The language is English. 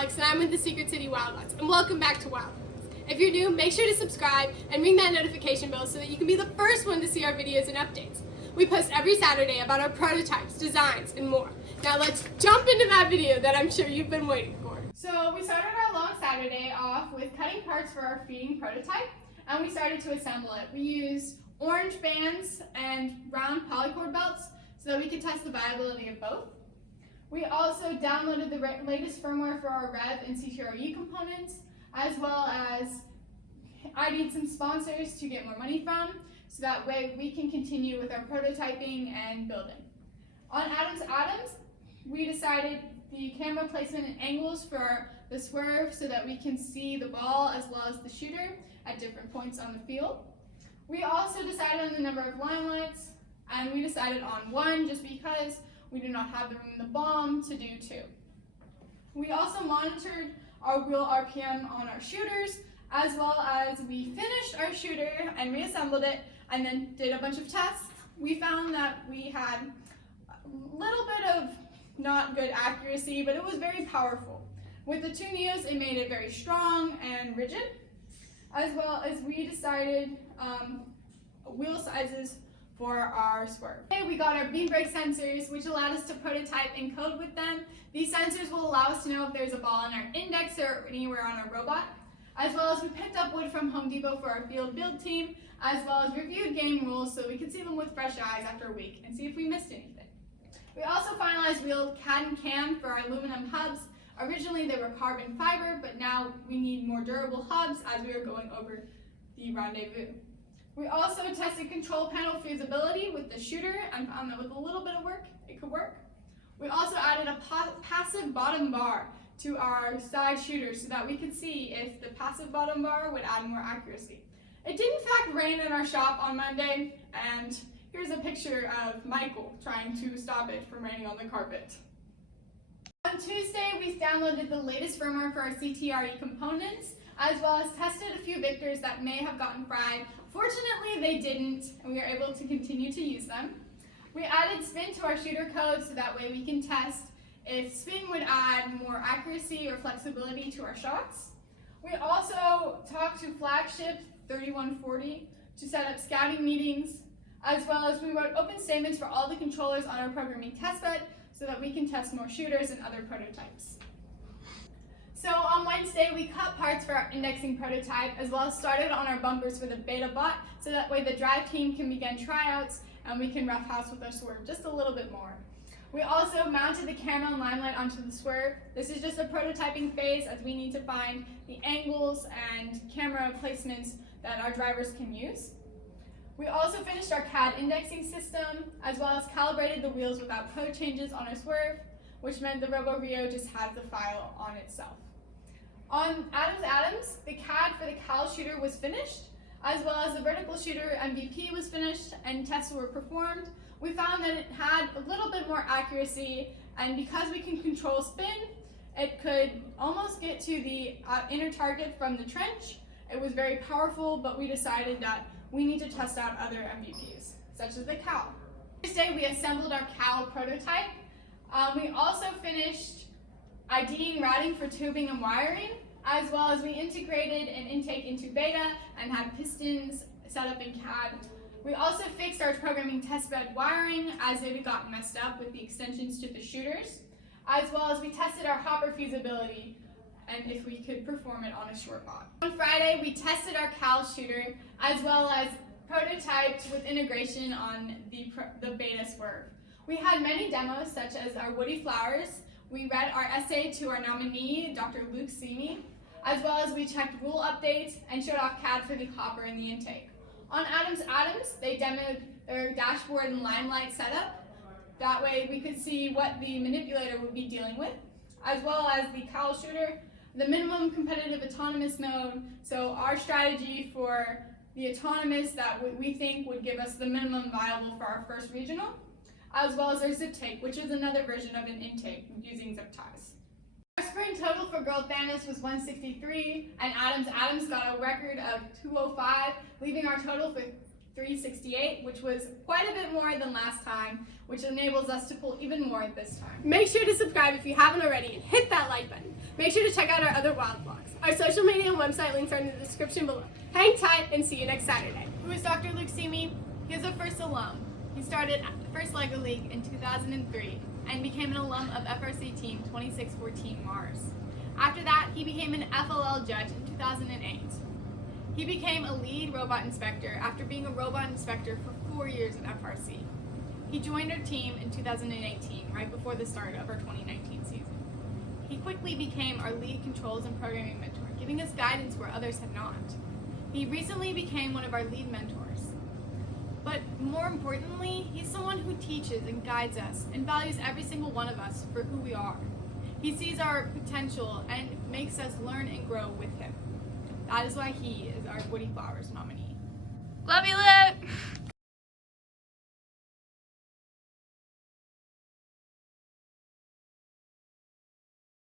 Alex, and I'm with the Secret City Wildvlog, and welcome back to Wildvlog. If you're new, make sure to subscribe and ring that notification bell so that you can be the first one to see our videos and updates. We post every Saturday about our prototypes, designs, and more. Now let's jump into that video that I'm sure you've been waiting for. So we started our long Saturday off with cutting parts for our feeding prototype, and we started to assemble it. We used orange bands and round polycord belts so that we could test the viability of both. We also downloaded the latest firmware for our Rev and CTRE components, as well as ID'd some sponsors to get more money from, so that way we can continue with our prototyping and building. On Atoms, we decided the camera placement and angles for the swerve so that we can see the ball as well as the shooter at different points on the field. We also decided on the number of limelights, and we decided on 1 just because we do not have the room in the bomb to do 2. We also monitored our wheel RPM on our shooters, as well as we finished our shooter and reassembled it and then did a bunch of tests. We found that we had a little bit of not good accuracy, but it was very powerful. With the 2 Neos, it made it very strong and rigid, as well as we decided wheel sizes for our swerve. Okay, we got our beam brake sensors, which allowed us to prototype and code with them. These sensors will allow us to know if there's a ball in our index or anywhere on our robot, as well as we picked up wood from Home Depot for our field build team, as well as reviewed game rules so we could see them with fresh eyes after a week and see if we missed anything. We also finalized wheeled CAD and CAM for our aluminum hubs. Originally they were carbon fiber, but now we need more durable hubs as we are going over the rendezvous. We also tested control panel feasibility with the shooter and found that with a little bit of work, it could work. We also added a passive bottom bar to our side shooter so that we could see if the passive bottom bar would add more accuracy. It did in fact rain in our shop on Monday, and here's a picture of Michael trying to stop it from raining on the carpet. On Tuesday, we downloaded the latest firmware for our CTRE components, as well as tested a few Victors that may have gotten fried. Fortunately, they didn't, and we were able to continue to use them. We added spin to our shooter code so that way we can test if spin would add more accuracy or flexibility to our shots. We also talked to Flagship 3140 to set up scouting meetings, as well as we wrote open statements for all the controllers on our programming testbed so that we can test more shooters and other prototypes. So on Wednesday, we cut parts for our indexing prototype, as well as started on our bumpers for the beta bot, so that way the drive team can begin tryouts and we can roughhouse with our swerve just a little bit more. We also mounted the camera and limelight onto the swerve. This is just a prototyping phase as we need to find the angles and camera placements that our drivers can use. We also finished our CAD indexing system, as well as calibrated the wheels without code changes on our swerve, which meant the RoboRio just has the file on itself. On Atoms, the CAD for the Cal shooter was finished, as well as the vertical shooter MVP was finished and tests were performed. We found that it had a little bit more accuracy, and because we can control spin, it could almost get to the inner target from the trench. It was very powerful, but we decided that we need to test out other MVPs, such as the Cal. Thursday, we assembled our Cal prototype. We also finished IDing routing for tubing and wiring, as well as we integrated an intake into beta and had pistons set up in CAD. We also fixed our programming testbed wiring as it had gotten messed up with the extensions to the shooters, as well as we tested our hopper feasibility and if we could perform it on a short bot. On Friday, we tested our Cal shooter, as well as prototyped with integration on the beta swerve. We had many demos, such as our Woody Flowers. We read our essay to our nominee, Dr. Luke Simi, as well as we checked rule updates and showed off CAD for the hopper and the intake. On Atoms, they demoed their dashboard and limelight setup. That way we could see what the manipulator would be dealing with, as well as the Cal shooter, the minimum competitive autonomous mode, so our strategy for the autonomous that we think would give us the minimum viable for our first regional, as well as our zip take, which is another version of an intake using zip ties. Our sprint total for Girl Thanos was 163, and Atoms got a record of 205, leaving our total for 368. 68, which was quite a bit more than last time, which enables us to pull even more this time. Make sure to subscribe if you haven't already and hit that like button. Make sure to check out our other wild vlogs. Our social media and website links are in the description below. Hang tight and see you next Saturday. Who is Dr. Luke Simi? He is a first alum. He started at the first LEGO League in 2003 and became an alum of FRC Team 2614 Mars. After that, he became an FLL judge in 2008. He became a lead robot inspector after being a robot inspector for 4 years at FRC. He joined our team in 2018, right before the start of our 2019 season. He quickly became our lead controls and programming mentor, giving us guidance where others had not. He recently became one of our lead mentors. But more importantly, he's someone who teaches and guides us and values every single one of us for who we are. He sees our potential and makes us learn and grow with him. That is why he is our Woody Flowers nominee. Love you, Luke!